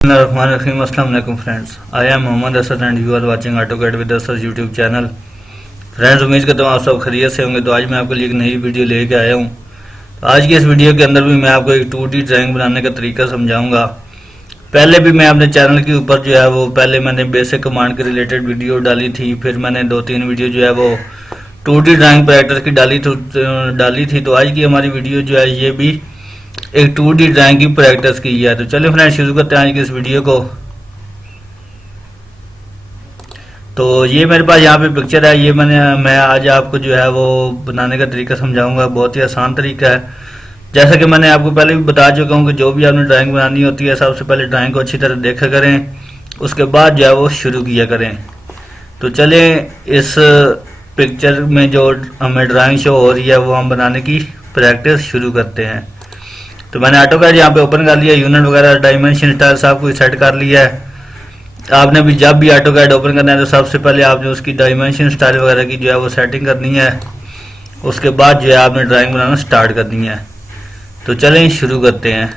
Bismillahirrahmanirrahim. Assalamu alaikum friends. I am Mohammad Asad and you are watching AutoCAD with Asad YouTube channel. Friends, उम्मीद करता हूँ आप सब खैरियत से होंगे। तो आज मैं आपके लिए एक नई वीडियो लेके आया हूँ। तो आज की इस वीडियो के अंदर भी मैं आपको एक 2D ड्राइंग बनाने का तरीका समझाऊंगा। पहले भी मैं अपने चैनल के ऊपर जो है वो पहले मैंने बेसिक कमांड के रिलेटेड वीडियो डाली थी, फिर मैंने 2-3 वीडियो जो है वो 2D ड्राइंग प्रैक्टिस की डाली थी। तो आज की हमारी वीडियो जो है ये भी एक 2D ड्राइंग की प्रैक्टिस की है। तो चलिए फ्रेंड्स शुरू करते हैं आज की इस वीडियो को। तो ये मेरे पास यहाँ पे पिक्चर है, ये मैं आज आपको जो है वो बनाने का तरीका समझाऊंगा। बहुत ही आसान तरीका है। जैसा कि मैंने आपको पहले भी बता चुका हूँ कि जो भी आपने ड्राइंग बनानी होती है सबसे पहले ड्राइंग को अच्छी तरह देखा करें, उसके बाद जो है वो शुरू किया करें। तो चलें इस पिक्चर में जो हमें ड्राइंग शो हो रही है वो हम बनाने की प्रैक्टिस शुरू करते हैं। तो मैंने AutoCAD यहाँ पे ओपन कर लिया, यूनिट वगैरह डायमेंशन स्टाइल सब कुछ सेट कर लिया है। आपने भी जब भी AutoCAD ओपन करना है तो सबसे पहले आपने उसकी डायमेंशन स्टाइल वगैरह की जो है वो सेटिंग करनी है। उसके बाद जो है आपने ड्राइंग बनाना स्टार्ट करनी है। तो चलें शुरू करते हैं।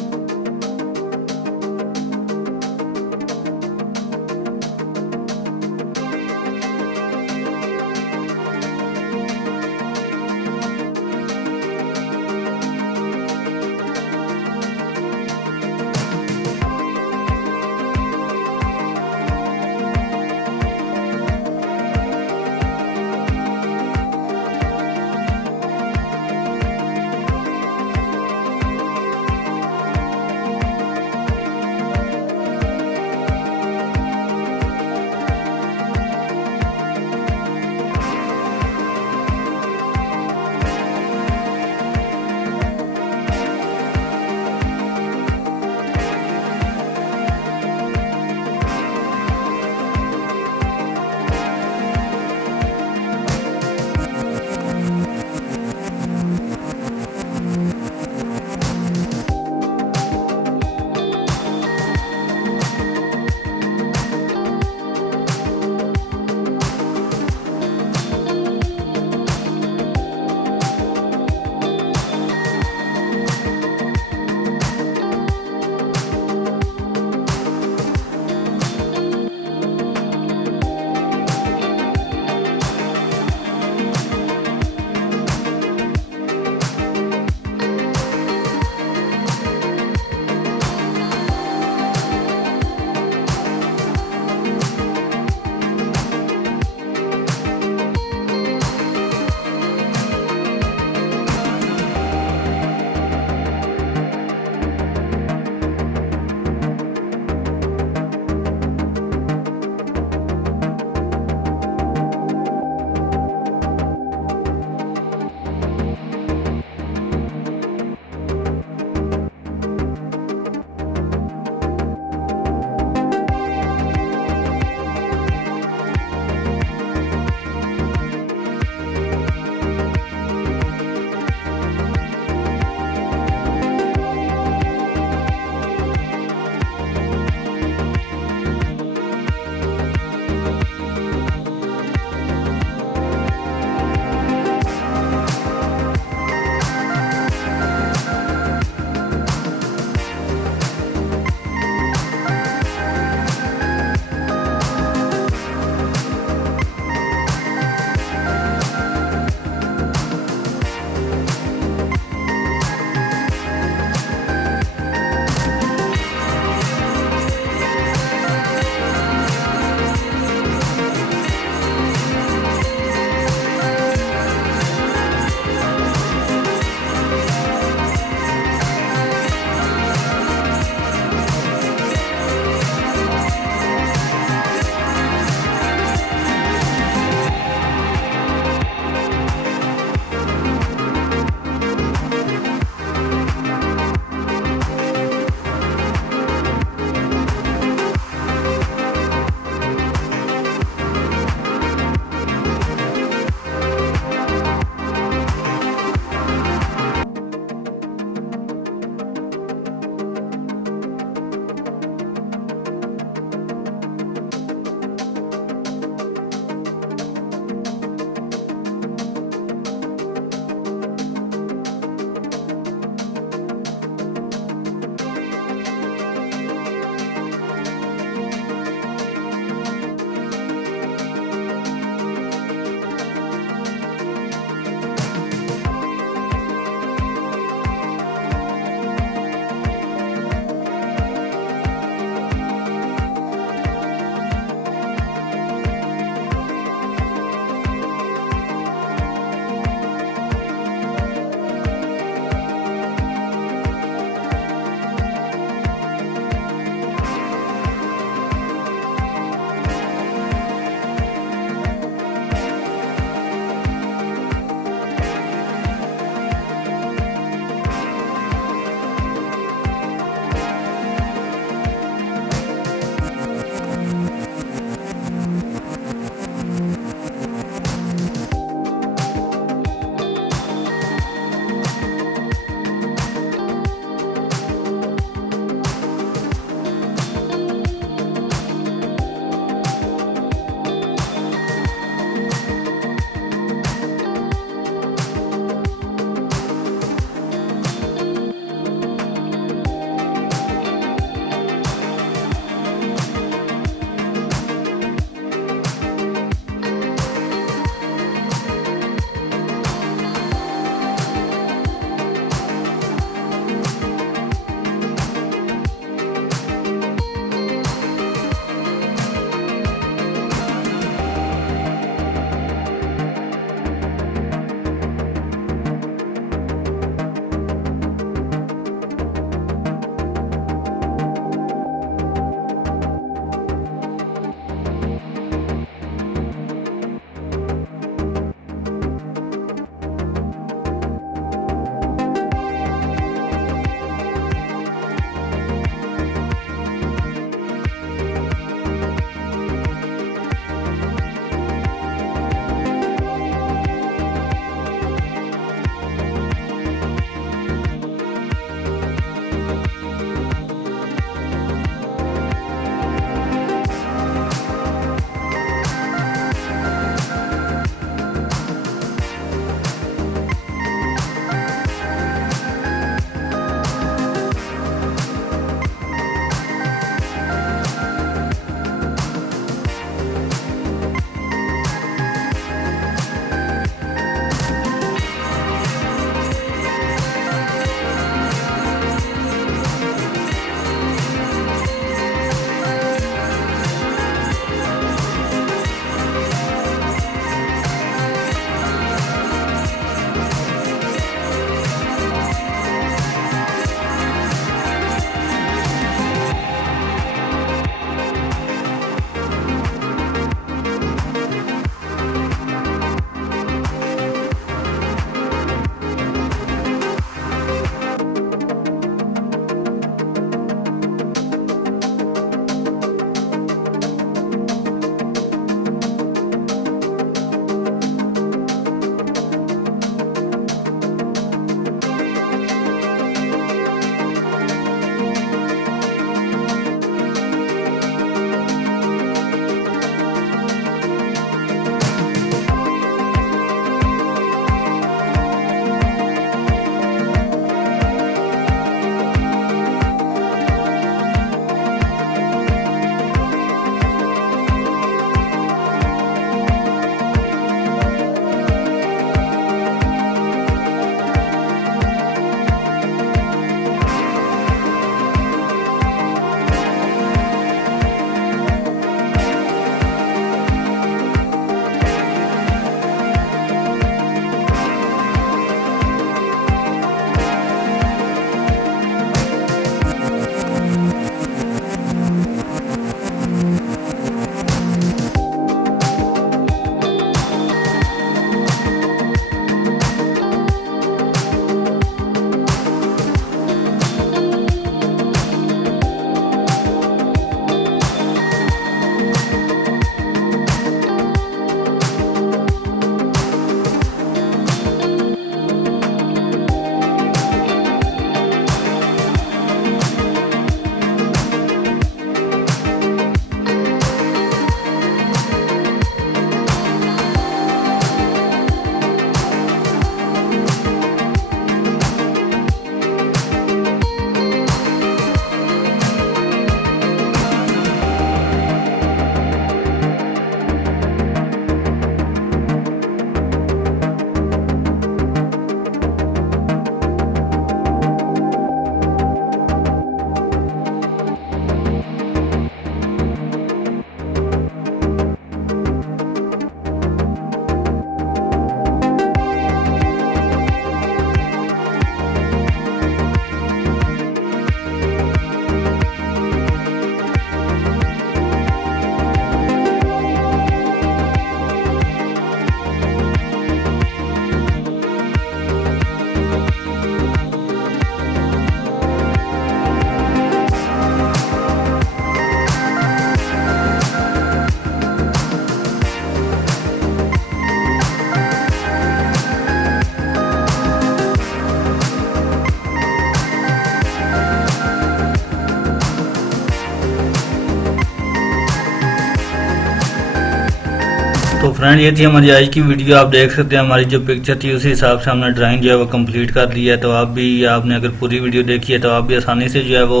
तो फ्रेंड ये थी हमारी आज की वीडियो। आप देख सकते हैं हमारी जो पिक्चर थी उसी हिसाब से हमने ड्राइंग जो है वो कंप्लीट कर ली है। तो आप भी, आपने अगर पूरी वीडियो देखी है तो आप भी आसानी से जो है वो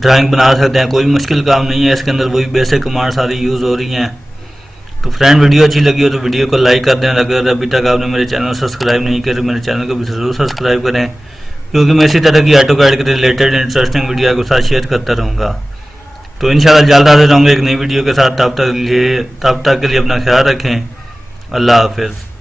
ड्राइंग बना सकते हैं। कोई मुश्किल काम नहीं है, इसके अंदर वही बेसिक कमांड सारी यूज़ हो रही हैं। तो फ्रेंड वीडियो अच्छी लगी हो तो वीडियो को लाइक कर दें। अगर अभी तक आपने मेरे चैनल सब्सक्राइब नहीं किया तो मेरे चैनल को भी ज़रूर सब्सक्राइब करें, क्योंकि मैं इसी तरह की ऑटोकैड के रिलेटेड इंटरेस्टिंग वीडियो आपके साथ शेयर करता रहूँगा। तो इंशाल्लाह जल्द हाजिर रहूँगा एक नई वीडियो के साथ। तब तक के लिए अपना ख्याल रखें। अल्लाह हाफिज़।